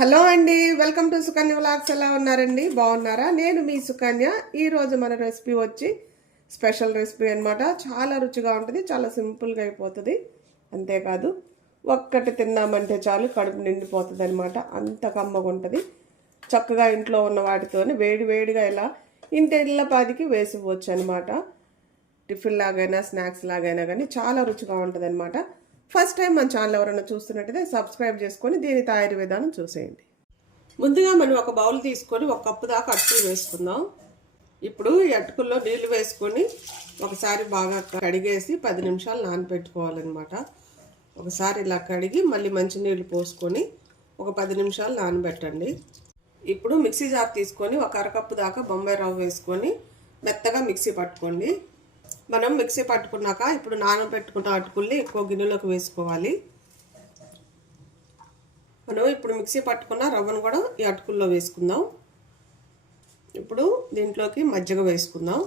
Hello అండి, welcome to Sukanya vlogs. ఎలా ఉన్నారండి? బాగున్నారా? నేను మీ సుకన్య. ఈరోజు మన రెసిపీ వచ్చి స్పెషల్ రెసిపీ అనమాట. చాలా రుచిగా ఉంటుంది, చాలా సింపుల్గా అయిపోతుంది. అంతేకాదు ఒక్కటి తిన్నామంటే చాలు కడుపు నిండిపోతుంది అనమాట. అంత కమ్మగా ఉంటుంది. చక్కగా ఇంట్లో ఉన్న వాటితోనే వేడి వేడిగా ఇలా ఇళ్ళపాదికి వేసిపోవచ్చు అనమాట. టిఫిన్ లాగైనా స్నాక్స్ లాగైనా కానీ చాలా రుచిగా ఉంటుంది అనమాట. ఫస్ట్ టైం మన ఛానల్ ఎవరైనా చూస్తున్నట్టయితే సబ్స్క్రైబ్ చేసుకొని దీని తయారీ విధానం చూసేయండి. ముందుగా మనం ఒక బౌల్ తీసుకొని 1 కప్పు దాకా అటుకులు వేసుకుందాం. ఇప్పుడు ఈ అటుకుల్లో నీళ్లు వేసుకొని ఒకసారి బాగా కడిగేసి 10 నిమిషాలు నానబెట్టుకోవాలన్నమాట. ఒకసారి ఇలా కడిగి మళ్ళీ మంచినీళ్ళు పోసుకొని ఒక 10 నిమిషాలు నానబెట్టండి. ఇప్పుడు మిక్సీ జార్ తీసుకొని 1 అరకప్పు దాకా బొంబాయి రవ్వ వేసుకొని మెత్తగా మిక్సీ పట్టుకోండి. మనం మిక్సీ పట్టుకున్నాక ఇప్పుడు నానబెట్టుకున్న అటుకుల్ని ఎక్కువ గిన్నెలోకి వేసుకోవాలి. మనం ఇప్పుడు మిక్సీ పట్టుకున్న రవ్వను కూడా ఈ అటుకుల్లో వేసుకుందాం. ఇప్పుడు దీంట్లోకి మజ్జిగ వేసుకుందాం.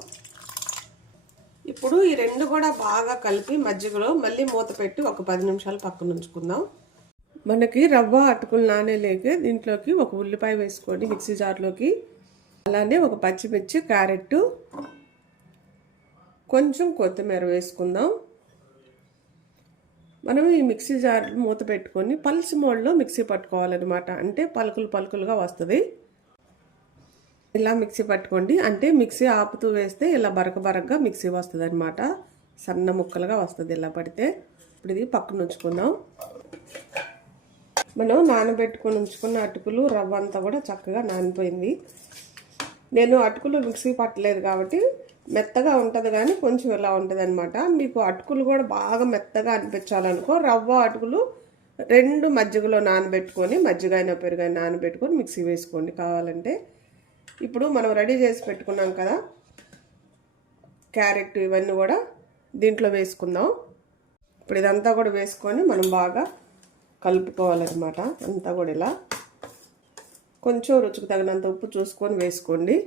ఇప్పుడు ఈ రెండు కూడా బాగా కలిపి మజ్జిగలో మళ్ళీ మూత పెట్టి ఒక 10 నిమిషాలు పక్కన ఉంచుకుందాం. మనకి రవ్వ అటుకులు నానేలేక దీంట్లోకి ఒక ఉల్లిపాయ వేసుకోండి మిక్సీ జార్లోకి. అలానే ఒక పచ్చిమిర్చి, క్యారెట్, కొంచెం కొత్తిమీర వేసుకుందాం. మనం ఈ మిక్సీ జార్ మూత పెట్టుకొని పల్స్ మోడ్లో మిక్సీ పట్టుకోవాలన్నమాట. అంటే పలుకులు పలుకులుగా వస్తుంది. ఇలా మిక్సీ పట్టుకోండి. అంటే మిక్సీ ఆపుతూ వేస్తే ఇలా బరకగా మిక్సీ వస్తుంది అనమాట. సన్న ముక్కలుగా వస్తుంది ఇలా పడితే. ఇప్పుడు ఇది పక్కన ఉంచుకుందాం. మనం నానబెట్టుకొని ఉంచుకున్న అటుకులు రవ్వ అంతా కూడా చక్కగా నానిపోయింది. నేను అటుకులు మిక్సీ పట్టలేదు కాబట్టి మెత్తగా ఉంటుంది, కానీ కొంచెం ఇలా ఉంటుంది అనమాట. మీకు అటుకులు కూడా బాగా మెత్తగా అనిపించాలనుకో రవ్వ అటుకులు రెండు మజ్జిగలో నానబెట్టుకొని మజ్జిగ అయినా పెరుగైనా నానబెట్టుకొని మిక్సీ వేసుకోండి కావాలంటే. ఇప్పుడు మనం రెడీ చేసి పెట్టుకున్నాం కదా క్యారెట్, ఇవన్నీ కూడా దీంట్లో వేసుకుందాం. ఇప్పుడు ఇదంతా కూడా వేసుకొని మనం బాగా కలుపుకోవాలన్నమాట. అంతా కూడా ఇలా కొంచెం రుచికి తగినంత ఉప్పు చూసుకొని వేసుకోండి.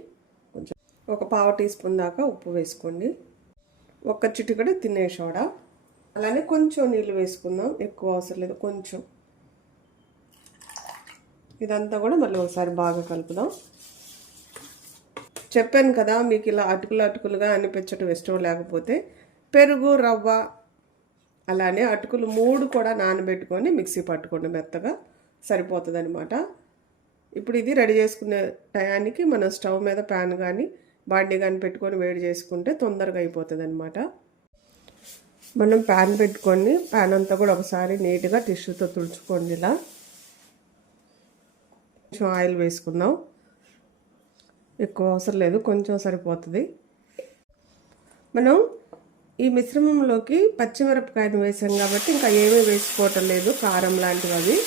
ఒక 1/2 టీ స్పూన్ దాకా ఉప్పు వేసుకోండి. 1 చిటికెడు తినే సోడా, అలానే కొంచెం నీళ్ళు వేసుకుందాం. ఎక్కువ అవసరం లేదు, కొంచెం. ఇదంతా కూడా మళ్ళీ ఒకసారి బాగా కలుపుదాం. చెప్పాను కదా మీకు ఇలా అటుకులుగా అనిపించడం ఇష్టం లేకపోతే పెరుగు, రవ్వ, అలానే అటుకులు 3 కూడా నానబెట్టుకొని మిక్సీ పట్టుకోండి. మెత్తగా సరిపోతుంది అనమాట. ఇప్పుడు ఇది రెడీ చేసుకునే టయానికి మనం స్టవ్ మీద ప్యాన్ కానీ బాండీ కానీ పెట్టుకొని వేడి చేసుకుంటే తొందరగా అయిపోతుంది అనమాట. మనం ప్యాన్ పెట్టుకొని ప్యాన్ అంతా కూడా ఒకసారి నీట్గా టిష్యూతో తుడుచుకోండి. ఇలా కొంచెం ఆయిల్ వేసుకుందాం. ఎక్కువ అవసరం లేదు, కొంచెం సరిపోతుంది. మనం ఈ మిశ్రమంలోకి పచ్చిమిరపకాయను వేసాం కాబట్టి ఇంకా ఏమీ వేసుకోవటం లేదు, కారం లాంటివి. అవి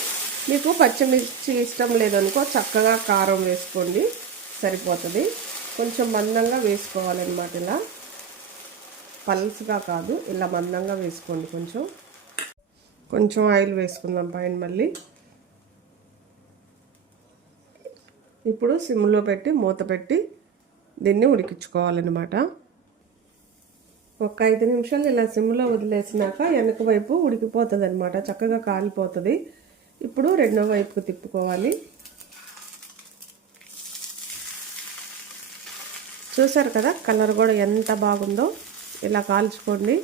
మీకు పచ్చిమిర్చి ఇష్టం లేదనుకో చక్కగా కారం వేసుకోండి, సరిపోతుంది. కొంచెం మందంగా వేసుకోవాలన్నమాట. ఇలా పల్స్గా కాదు, ఇలా మందంగా వేసుకోండి. కొంచెం ఆయిల్ వేసుకుందాం పైన మళ్ళీ. ఇప్పుడు సిమ్లో పెట్టి మూత పెట్టి దీన్ని ఉడికించుకోవాలన్నమాట. ఒక 5 నిమిషాలు ఇలా సిమ్లో వదిలేసినాక వెనక వైపు ఉడికిపోతుంది అనమాట, చక్కగా కాలిపోతుంది. ఇప్పుడు రెండో వైపుకు తిప్పుకోవాలి. చూసారు కదా కలర్ కూడా ఎంత బాగుందో. ఇలా కాల్చుకోండి.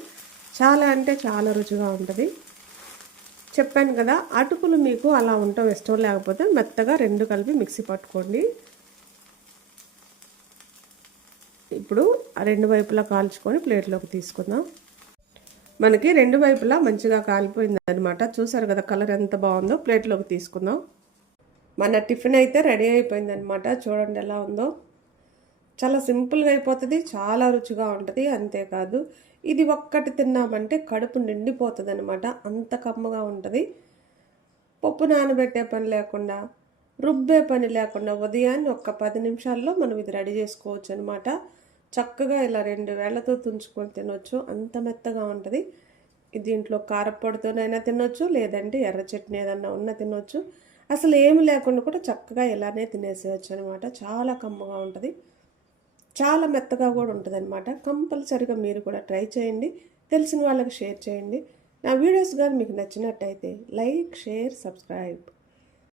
చాలా అంటే చాలా రుచిగా ఉంటుంది. చెప్పాను కదా అటుకులు మీకు అలా ఉండటం ఇష్టం లేకపోతే మెత్తగా రెండు కలిపి మిక్సీ పట్టుకోండి. ఇప్పుడు రెండు వైపులా కాల్చుకొని ప్లేట్లోకి తీసుకుందాం. మనకి రెండు వైపులా మంచిగా కాలిపోయింది అనమాట. చూసారు కదా కలర్ ఎంత బాగుందో. ప్లేట్లోకి తీసుకుందాం. మన టిఫిన్ అయితే రెడీ అయిపోయింది అనమాట. చూడండి ఎలా ఉందో. చాలా సింపుల్గా అయిపోతుంది, చాలా రుచిగా ఉంటుంది. అంతేకాదు ఇది ఒక్కటి తిన్నామంటే కడుపు నిండిపోతుంది అనమాట. అంత కమ్మగా ఉంటుంది. పప్పు నానబెట్టే పని లేకుండా, రుబ్బే పని లేకుండా ఉదయాన్నే ఒక 10 నిమిషాల్లో మనం ఇది రెడీ చేసుకోవచ్చు అనమాట. చక్కగా ఇలా 2 వేళ్లతో తుంచుకొని తినొచ్చు, అంత మెత్తగా ఉంటుంది. దీంట్లో కారపొడితోనైనా తినొచ్చు, లేదంటే ఎర్ర చట్నీ ఏదన్నా ఉన్నా తినొచ్చు. అసలు ఏమి లేకుండా కూడా చక్కగా ఇలానే తినేసేయచ్చు అనమాట. చాలా కమ్మగా ఉంటుంది, చాలా మెత్తగా కూడా ఉంటుంది అనమాట. కంపల్సరీగా మీరు కూడా ట్రై చేయండి, తెలిసిన వాళ్ళకి షేర్ చేయండి. నా వీడియోస్ కానీ మీకు నచ్చినట్టయితే లైక్, షేర్, సబ్స్క్రైబ్.